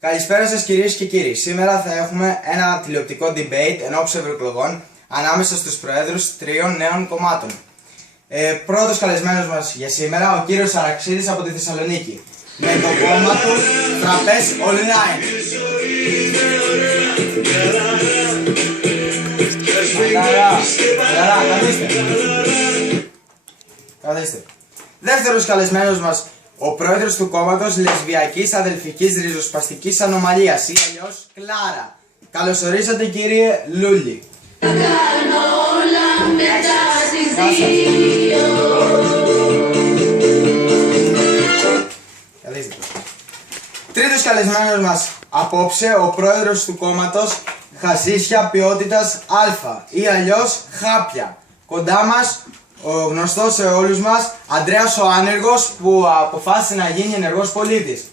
Καλησπέρα σας κυρίες και κύριοι. Σήμερα θα έχουμε ένα τηλεοπτικό debate ενόψει ευρωεκλογών ανάμεσα στους προέδρους τριών νέων κομμάτων. Πρώτος καλεσμένος μας για σήμερα, ο κύριος Αραξίδης από τη Θεσσαλονίκη, με το κόμμα του Τραπές Online. Καθίστε. Δεύτερος καλεσμένος μας, ο πρόεδρος του κόμματος Λεσβιακής Αδελφικής Ριζοσπαστικής Ανομαλίας, ή αλλιώς Κλάρα. Καλωσορίσατε κύριε Λούλη. Τρίτος καλεσμένος μας απόψε, ο πρόεδρος του κόμματος Χασίσια Ποιότητας Α, ή αλλιώς Χάπια. Κοντά μας ο γνωστός σε όλους μας Ανδρέας ο Άνεργος, που αποφάσισε να γίνει ενεργός πολίτης.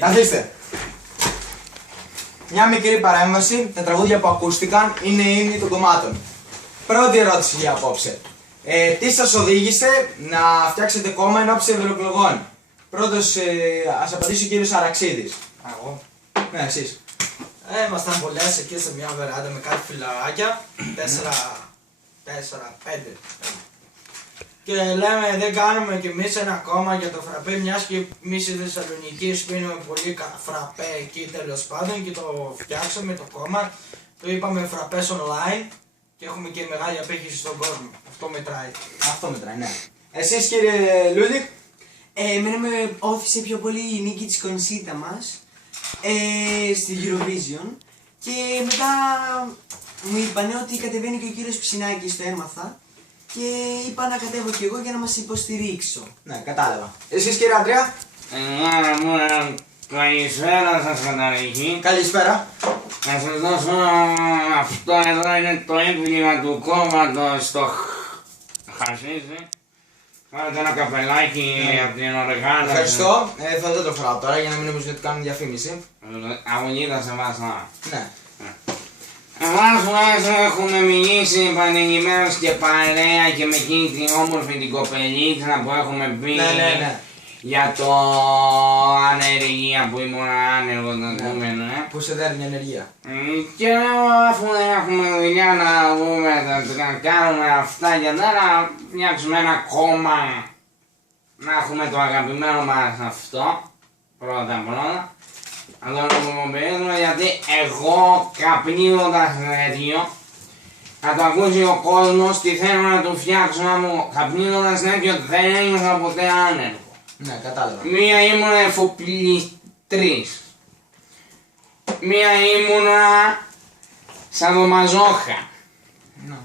Καθίστε. Μια μικρή παρέμβαση, τα τραγούδια που ακούστηκαν είναι ύμνοι των κομμάτων. Πρώτη ερώτηση για απόψε. Τι σας οδήγησε να φτιάξετε κόμμα ενόψει ευρωεκλογών? Πρώτος, ας απαντήσει ο κύριος Αραξίδης. Εγώ. Ναι, εσείς. Ήμασταν πολλές εκεί σε μια βεράντα με κάτι φιλαράκια. 4-5. Και λέμε δεν κάνουμε κι εμείς ένα κόμμα για το φραπέ, μιας και εμείς οι Θεσσαλονικοί πίνουμε πολύ φραπέ εκεί τέλος πάντων, και το φτιάξαμε το κόμμα. Το είπαμε Φραπές Online και έχουμε και μεγάλη απέχηση στον κόσμο. Αυτό μετράει. Αυτό μετράει, ναι. Εσείς κύριε Λούλη? Εμένα με όθησε πιο πολύ η νίκη της Κονσίτα μας στη Eurovision, και μετά μου είπανε ότι κατεβαίνει και ο κύριος Ψινάκης, το έμαθα, και είπα να κατέβω κι εγώ για να μας υποστηρίξω. Ναι, κατάλαβα. Εσείς κύριε Αντρέα? Καλησπέρα σας καταρχήν. Καλησπέρα. Να σας δώσω αυτό εδώ, είναι το έμβλημα του κόμματος στο Χασίσι. Πάρετε ένα καπελάκι από την οργάνωση. Ευχαριστώ. Δεν το φοράω τώρα για να μην νομίζουν ότι κάνουν διαφήμιση. Αγωνίδα σε βάζω. Ναι. Εμάς έχουμε μιλήσει επανειλημμένως και παρέα και με εκείνη την όμορφη την κοπελίτσα που έχουμε πει. Ναι. Για το ανεργία που ήμουν άνεργο τον κούμενο, Που σε δέρνει μια ενεργεία. Και αφού δεν έχουμε δουλειά να δούμε, να κάνουμε αυτά και να φτιάξουμε ένα κόμμα, να έχουμε το αγαπημένο μας αυτό, πρώτα. Να το νομιμοποιήσουμε, γιατί εγώ καπνίζοντας τέτοιο, θα το ακούσει ο κόσμος τι θέλω να του φτιάξω, να μου καπνίζοντας τέτοιο δεν ένιωθα ποτέ άνεργο. Ναι, κατάλαβα. Μία ήμουνα εφοπλιστρής. Μία ήμουνα σαδομαζόχα.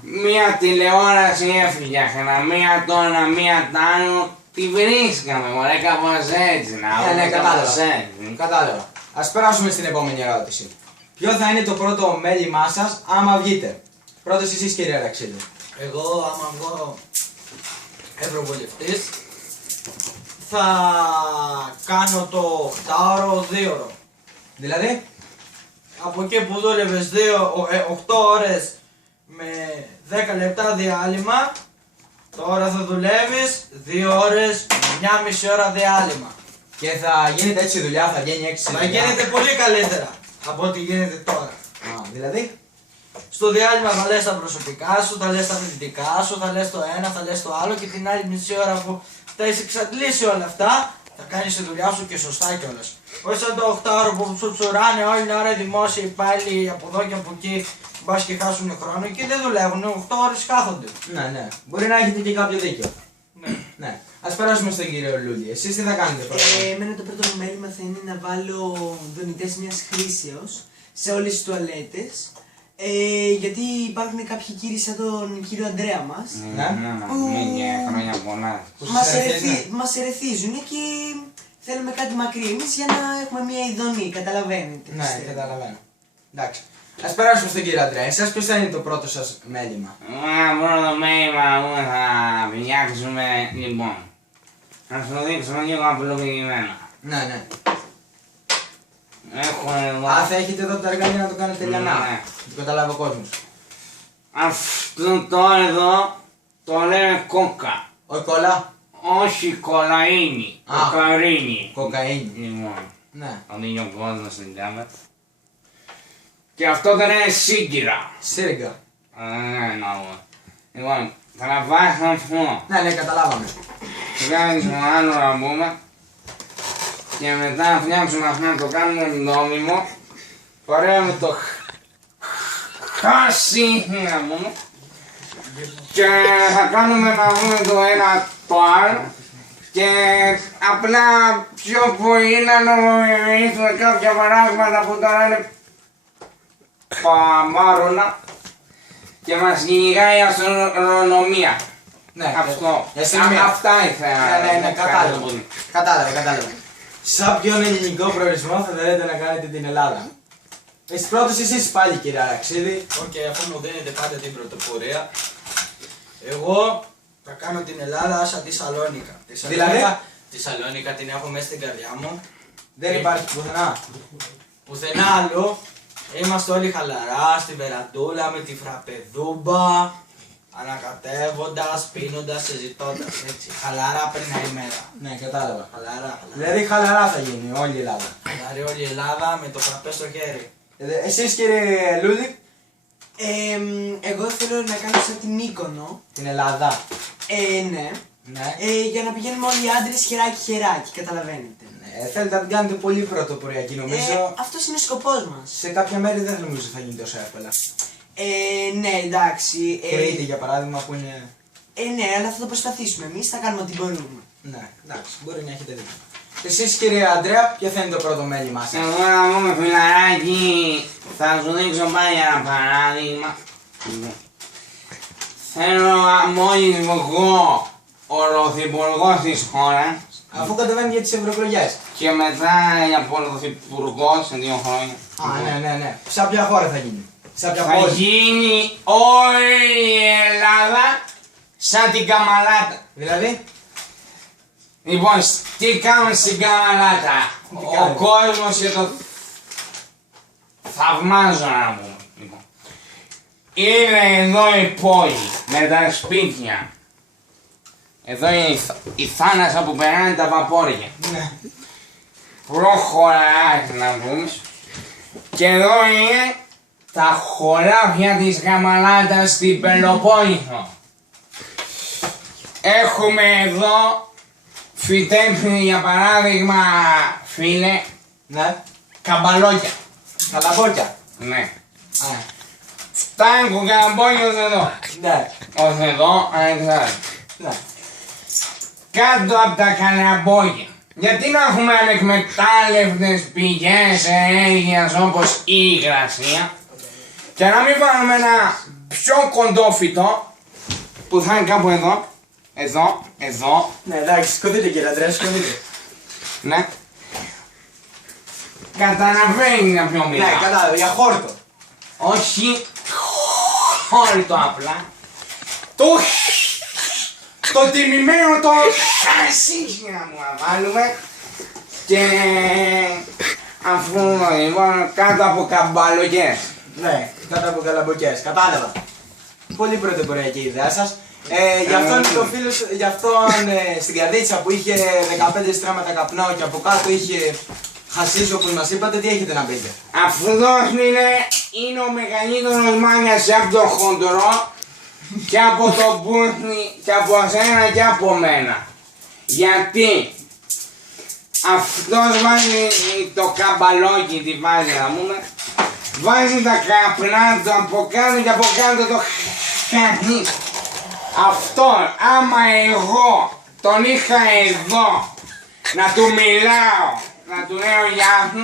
Μία τηλεόραση έφτιαχνα, μία τώρα, μία τ' άλλο. Τη βρίσκαμε, μωρέ, κάπως έτσι. Ναι, κατάλαβα. Ας περάσουμε στην επόμενη ερώτηση. Ποιο θα είναι το πρώτο μέλημά σας άμα βγείτε? Πρώτος εσείς κύριε Αραξίδη. Εγώ άμα βγω ευρωβουλευτής θα κάνω το 8ωρο 2ωρο. Δηλαδή? Από εκεί που δούλευες 8 ώρες με 10 λεπτά διάλειμμα, τώρα θα δουλεύεις 2 ώρες με 1,5 ώρα διάλειμμα. Και θα γίνεται έτσι η δουλειά, θα γίνει έξι. Θα γίνεται πολύ καλύτερα από ό,τι γίνεται τώρα. Δηλαδή? Στο διάλειμμα θα λες τα προσωπικά σου, θα λες τα φοιτητικά σου, θα λες το ένα, θα λες το άλλο, και την άλλη μισή ώρα που θα έχεις εξαντλήσει όλα αυτά, θα κάνεις τη δουλειά σου και σωστά κιόλας. Όχι σαν το 8ωρο που σου τσουράνε όλη την ώρα οι δημόσιοι υπάλληλοι από εδώ και από εκεί, μπας και χάσουν χρόνο, και δεν δουλεύουν, 8 ώρες κάθονται. Ναι. Μπορεί να έχετε και κάποιο δίκιο. Ναι. Ας περάσουμε στον κύριο Λούλη. Εσείς τι θα κάνετε πρώτα? Εμένα το πρώτο μου μέλημα θα είναι να βάλω δονητές μιας χρήσεως σε όλες τις τουαλέτες, γιατί υπάρχουν κάποιοι κύριοι σαν τον κύριο Ανδρέα μας, Χρόνια πολλά. μας ερεθίζουν και θέλουμε κάτι μακρύ εμείς για να έχουμε μια ειδονή, καταλαβαίνετε. Ναι, καταλαβαίνω. Εντάξει. Ας περάσουμε στον κύριο Αντρέα. Εσάς ποιος θα είναι το πρώτο σας μέλημα? Πρώτο μέλημα που θα φτιάξουμε, λοιπόν. Να σου δείξω λίγο απλοποιημένα. Ναι. Έχω εδώ. Α, θα έχετε εδώ τα εργαλεία να το κάνετε λιανά. Ναι. Το καταλάβει ο κόσμος. Αυτό το εδώ το λένε κόκα. Όχι κόλλα. Όχι κολαΐνη. Α. Κοκαρίνη. Κοκαίνη. Λοιπόν, Ναι. θα δίνει ο κόσμος στην κάμερα. Και αυτό δεν είναι σύγκυρα. Σύριγγα. Ναι, να. Λοιπόν, θα να βάζεις αυτό. Ναι, ναι, καταλάβαμε. Βγάζεις το άλλο να πούμε. Και μετά να φτιάξουμε αυτό να το κάνουμε νόμιμο. Ωραία με το χάσι να πούμε. Και θα κάνουμε να δούμε το ένα το άλλο. Και απλά πιο πολύ να νομιμοποιήσουμε κάποια παράγματα που τώρα είναι παμάρωνα και μας κυνηγάει η αστρονομία. Ναι, Αυτό. αστυνομία. Αυτά ήθελα. Ναι, κατάλαβα. Κατάλαβα. Σαν ποιον ελληνικό προορισμό θα θέλετε να κάνετε την Ελλάδα? Εσείς πρώτος εσείς πάλι κύριε Αραξίδη. Οκ, αφού μου δίνετε πάντα την πρωτοπορία, εγώ θα κάνω την Ελλάδα σαν τη Σαλόνικα. Δηλαδή? Τη Σαλόνικα την έχω μέσα στην καρδιά μου. Δεν υπάρχει πουθενά. Πουθενά άλλο. Είμαστε όλοι χαλαρά στη βεραντούλα με τη φραπεδούμπα. Ανακατεύοντας, πίνοντας, συζητώντας. Έτσι. Χαλαρά περνάει η μέρα. Ναι, κατάλαβα. Χαλαρά. Δηλαδή χαλαρά θα γίνει όλη η Ελλάδα. Χαλαρή όλη η Ελλάδα με το φραπέ στο χέρι. Εσείς κύριε Λούδη, Εγώ θέλω να κάνω σαν την Μύκονο. την Ελλάδα. Ναι. Ναι. Για να πηγαίνουμε όλοι οι άντρες χεράκι-χεράκι, καταλαβαίνετε. Θέλετε να την κάνετε πολύ πρωτοποριακή νομίζω. Αυτός είναι ο σκοπός μας. Σε κάποια μέρη δεν νομίζω θα γίνει τόσο εύκολα. Ναι, εντάξει. Κρήτη για παράδειγμα που είναι... Ναι, αλλά θα το προσπαθήσουμε εμείς, θα κάνουμε ό,τι μπορούμε. Ναι, εντάξει, μπορεί να έχετε δίκιο. Εσείς κύριε Αντρέα, ποιο θα είναι το πρώτο μέλημά σας? Εγώ να πούμε φιλαράκι, θα σου δείξω πάλι ένα παράδειγμα. Θέλω μόλις βγω ο πρωθυπουργός της χώρας Αφού κατεβαίνει για τις ευρωεκλογές. και μετά για πρωθυπουργός σε 2 χρόνια. Ναι. Σαν ποια χώρα θα γίνει? Σαν ποια Θα πόλη? γίνει όλη η Ελλάδα σαν την Καμαλάτα. Δηλαδή, Λοιπόν, τι κάνουν στην Καμαλάτα. Τι Ο κάνουν? κόσμος και το θαυμάζω να πούμε. Λοιπόν. Είναι εδώ η πόλη με τα σπίτια. Εδώ είναι η θάλασσα που περνάνε τα βαπόρια. ναι. Προχωράς να πούμε. Και εδώ είναι τα χωράφια της Καμαλάτας στην Πελοπόννησο. Έχουμε εδώ φυτέψει για παράδειγμα, φίλε, Ναι. καμπαλόκια. Καλαμπόκια. Ναι. Α, Φτάνουν καμπόνιος εδώ. ναι. Όχι εδώ, ανεξάρτητα. Ναι. Κάτω από τα καλαμπόκια. Γιατί να έχουμε ανεκμετάλλευτες πηγές ενέργειας όπως η υγρασία και να μην βάλουμε ένα πιο κοντό φυτό που θα είναι κάπου εδώ, Ναι, εντάξει, σκοτείτε κύριε Αντρέα, σκοτείτε. ναι. Καταλαβαίνει να πιο μιλάω. Ναι, κατάλαβα, για χόρτο. Όχι χόρτο απλά. Το τιμημένο το χασίσι να μου βάλουμε και αφού λοιπόν κάτω από καμπαλογιές. Ναι, κάτω από καλαμποκιές, κατάλαβα. Πολύ πρωτοποριακή η ιδέα σας. Γι' αυτόν το φίλο, γι' αυτόν στην καρδίτσα που είχε 15 στρέμματα καπνό και από κάτω είχε χασίσει όπως μας είπατε, τι έχετε να πείτε? Αυτός είναι ο μεγαλύτερος μάγιας από το χοντρό και από το μπούχνι και από σένα και από μένα. Γιατί αυτός βάζει το καμπαλόκι, τη βάζει να πούμε, βάζει τα καπνά του από κάτω και από κάτω το χάνει. Αυτό άμα εγώ τον είχα εδώ να του μιλάω, να του λέω γεια σου,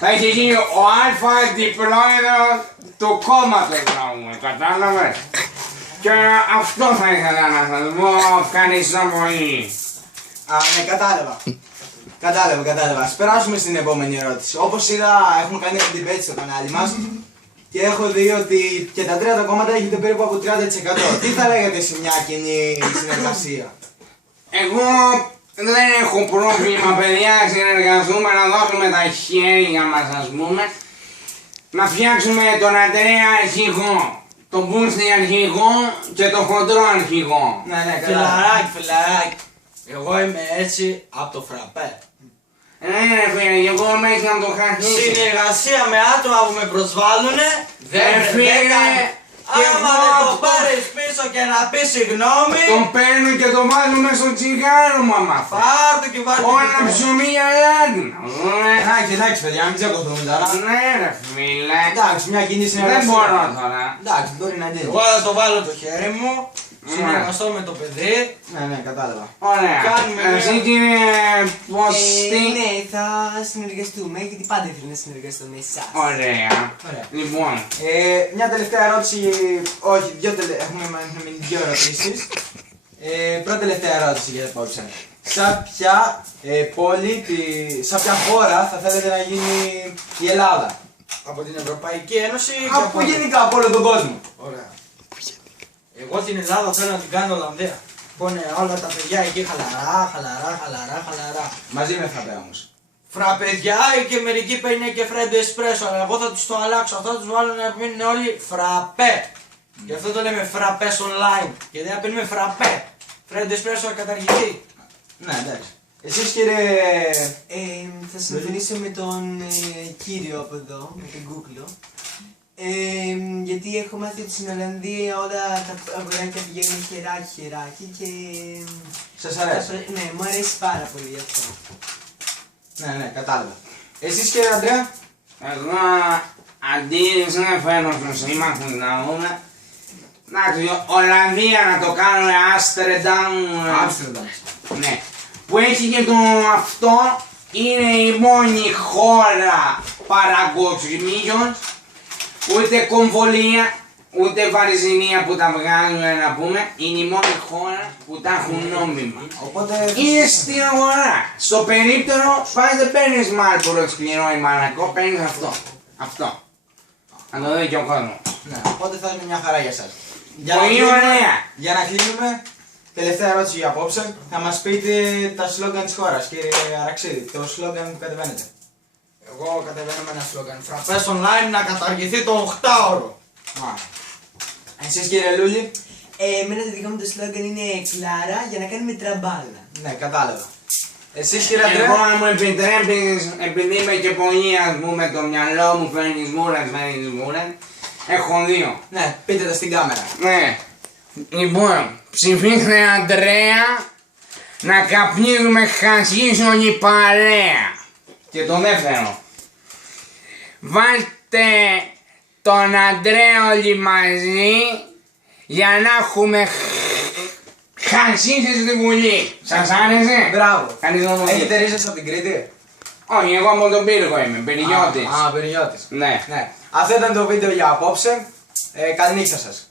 θα είχε γίνει ο αλφα αντιπρόεδρος του κόμματος να πούμε, κατάλαβες? Και αυτό θα ήθελα να σας πω, ευχαριστώ πολύ. Α, ναι, κατάλαβα. Κατάλαβα. Ας περάσουμε στην επόμενη ερώτηση. Όπως είδα, έχουμε κάνει ένα debate στο κανάλι μας και έχω δει ότι και τα τρία τα κόμματα έχετε περίπου από 30%. Τι θα λέγατε σε μια κοινή συνεργασία? Εγώ Δεν έχω πρόβλημα, παιδιά, συνεργαστούμε να δώσουμε τα χέρια μας, ας πούμε. Να φτιάξουμε τον Αντρέα αρχηγό, τον Μπούστη αρχηγό και τον Χοντρό αρχηγό. Ναι, ναι, κατάλαβα. Φιλαράκι. Εγώ είμαι έτσι από το φραπέ. Ναι, φίλε, και εγώ είμαι έτσι να το χάσω. Συνεργασία με άτομα που με προσβάλλουνε δεν φίλε, κάνει. και Άμα εγώ δεν το αυτό- πάρεις πίσω και να πεις συγγνώμη, Τον παίρνω και τον βάζω μέσα στο τσιγάρο μου άμα θέλει. πάρ' το και βάλ' το Όλα και το. ψωμί για λάδι. Εντάξει, εντάξει, παιδιά, μην τσακωθούμε τώρα. Ναι ρε φίλε. Εντάξει, μια κοινή συνεργασία. Δεν μπορώ τώρα. Εντάξει, μπορεί να γίνει. Εγώ θα το βάλω το χέρι μου, συνεργαστώ με το παιδί. Ναι, ναι, κατάλαβα. Ωραία. Κάνουμε Εσύ μια- κύριε Ποστή. Ναι, θα συνεργαστούμε γιατί πάντα ήθελα να συνεργαστώ με εσάς. Ωραία. Ωραία. Λοιπόν. Μια τελευταία ερώτηση, όχι, έχουμε μείνει δύο ερωτήσεις. Πρώτη τελευταία ερώτηση για απόψε. Σαν ποια πόλη, σαν ποια χώρα θα θέλετε να γίνει η Ελλάδα? Από την Ευρωπαϊκή Ένωση και Από γενικά, από όλο τον κόσμο. Ωραία. Εγώ την Ελλάδα θέλω να την κάνω Ολλανδία. Που είναι όλα τα παιδιά εκεί χαλαρά. Μαζί με φραπέ όμως. Φραπεδιά και μερικοί παίρνουν και φρέντο εσπρέσο, αλλά εγώ θα τους το αλλάξω. Αυτό θα τους βάλω να πίνουν όλοι φραπέ. Γι' αυτό το λέμε φραπές online. Γιατί να πίνουμε φραπέ. Φρέντο εσπρέσο θα καταργηθεί. Ναι, εντάξει. Εσείς κύριε... Θα συμφωνήσω με τον κύριο από εδώ, με τον Google. Γιατί έχω μάθει ότι στην Ολλανδία όλα τα αγοράκια πηγαίνουν χεράκι και... Σας αρέσει? Ναι, μου αρέσει πάρα πολύ αυτό. Ναι, ναι, κατάλαβα. Εσείς κύριε Αντρέα? Εγώ αντίρρηση να φέρω στον σύμμαχο να δούμε. Εντάξει, Ολλανδία να το κάνουμε Άμστερνταμ. Άμστερνταμ. Ναι. Που έχει και το αυτό, είναι η μόνη χώρα παραγκοσμίως, ούτε κομβολία, ούτε βαριζινία που τα βγάζουν να πούμε, είναι η μόνη χώρα που τα έχουν νόμιμα. Οπότε... Είναι στην αγορά. Στο περίπτερο πάει δεν παίρνεις μάρμαρο σκληρό ή μαλακό, παίρνεις αυτό. Αυτό. Να το δει και ο κόσμος. Ναι, οπότε θα είναι μια χαρά για εσάς. Πολύ ωραία. Για να κλείνουμε, τελευταία ερώτηση για απόψε. Θα μας πείτε τα σλόγγαν της χώρας, κύριε Αραξίδη. Το σλόγγαν που κατεβαίνετε. Εγώ κατεβαίνω με ένα σλόγγαν. Φραπές online να καταργηθεί το 8ωρο. Εσείς κύριε Λούλη? Εμένα το δικό μου το σλόγγαν είναι Κλάρα για να κάνουμε τραμπάλα. Ναι, κατάλαβα. Εσείς κύριε Εγώ Αντρέα? αν μου επιτρέπεις, επειδή είμαι και πολύ ας πούμε το μυαλό μου φέρνεις μούρας, έχω δύο. Ναι, πείτε τα στην κάμερα. Ναι. Λοιπόν, ψηφίστε Αντρέα να καπνίζουμε χασίς όλη η παρέα. Και το δεύτερο. Βάλτε τον Αντρέα όλοι μαζί για να έχουμε χασίσες στη Βουλή. Σας άρεσε? Μπράβο. Καλή δομονή. Έχετε ρίζες από την Κρήτη? Όχι, εγώ από τον Πύργο είμαι, Περιγιώτης. Περιγιώτης. Ναι. Ναι. Αυτό ήταν το βίντεο για απόψε. Καληνύχτα σας.